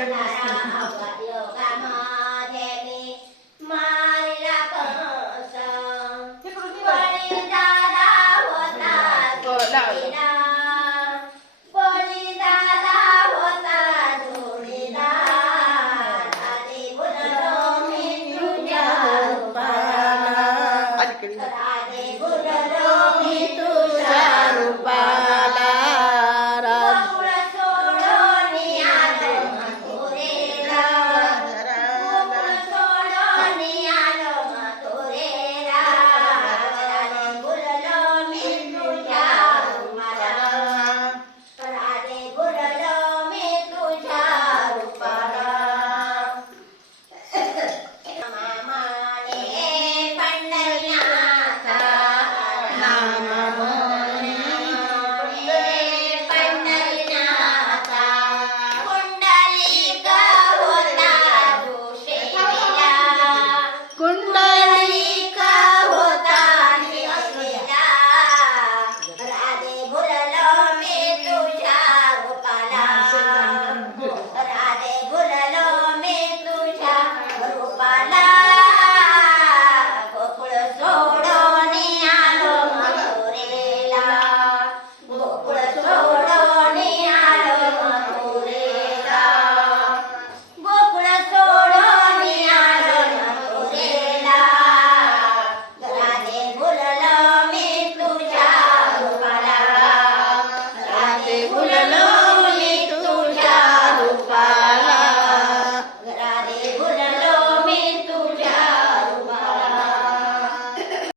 大家好是